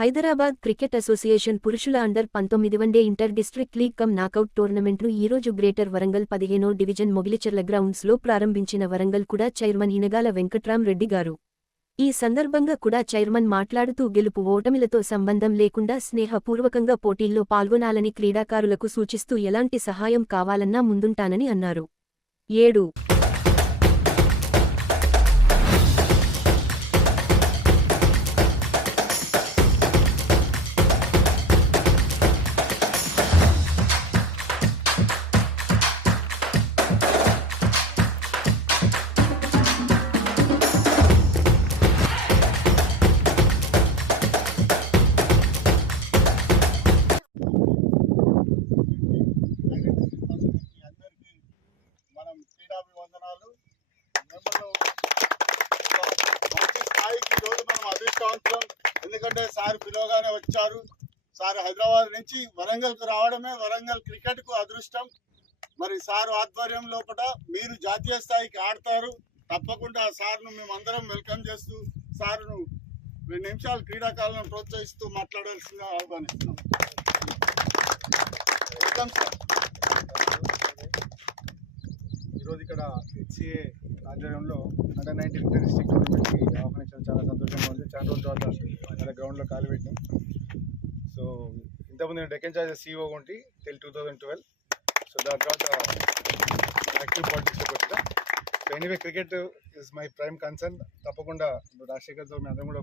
Hyderabad cricket association పురుషుల under nineteen one day inter district league cum knockout టోర్నమెంట్ను ఈరోజు గ్రేటర్ వరంగల్ 15వ డివిజన్ మొగిలిచెర్ల గ్రౌండ్స్లో ప్రారంభించిన వరంగల్ కుడా చైర్మన్ ఇనగాల వెంకట్రాం రెడ్డి గారు. ఈ సందర్భంగా కుడా చైర్మన్ మాట్లాడుతూ గెలుపు ఓటమిలతో సంబంధం లేకుండా స్నేహపూర్వకంగా పోటీల్లో పాల్గొనాలని క్రీడాకారులకు సూచిస్తూ ఎలాంటి సహాయం కావాలన్నా ముందుంటానని అన్నారు. 7 క్రీడాభివందనాలు. మంచి స్థాయికి ఈరోజు మనం అదృష్టవంతులం. ఎందుకంటే సార్ పిలవగానే వచ్చారు. సార్ హైదరాబాద్ నుంచి వరంగల్కు రావడమే వరంగల్ క్రికెట్కు అదృష్టం. మరి సార్ ఆధ్వర్యం లోపల మీరు జాతీయ స్థాయికి ఆడతారు. తప్పకుండా సార్ను మేమందరం వెల్కమ్ చేస్తూ సార్ను 2 నిమిషాలు క్రీడాకారులను ప్రోత్సహిస్తూ మాట్లాడాల్సిందిగా ఆహ్వానిస్తున్నాం. Welcome sir. ఈరోజు ఇక్కడ హెచ్సిఏ ఆధ్వర్యంలో అండర్-19 ఇంటర్ డిస్ట్రిక్ట్ టోర్నమెంట్కి ఆహ్వానించడం చాలా సంతోషంగా ఉంది. చాలా రోజుల తర్వాత మన గ్రౌండ్లో కాలు పెట్టాం. సో ఇంతకుముందు నేను డెక్కన్ చార్జెస్ CEO ఉంటే till 2012. సో దాని తర్వాత యాక్టివ్ పాలిటిక్స్లోకి వచ్చిన. So anyway cricket is my prime concern. తప్పకుండా రాజశేఖర్తో మేము అందరం కూడా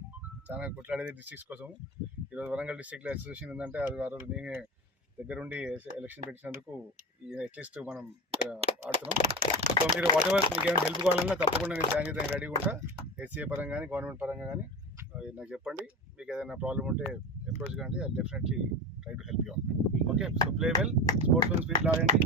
చాలా కొట్లాడేది డిస్ట్రిక్ట్స్ కోసం. ఈరోజు వరంగల్ డిస్ట్రిక్ట్లో అసోసియేషన్ ఉందంటే అది ఆ రోజు నేనే దగ్గరుండి ఎలక్షన్ పెట్టినందుకు అట్లీస్ట్ మనం ఇక్కడ ఆడుతున్నాం. సో మీరు వాటెవర్ మీకు ఏమైనా హెల్ప్ కావాలన్నా తప్పకుండా నేను సాయం చేయడానికి రెడీగా ఉంటా. హెచ్సిఏ పరంగా కానీ గవర్నమెంట్ పరంగా కానీ నాకు చెప్పండి. మీకు ఏదైనా ప్రాబ్లం ఉంటే అప్రోచ్ కానీ I definitely try to help you. Okay, so play well, sports speed ఆడండి.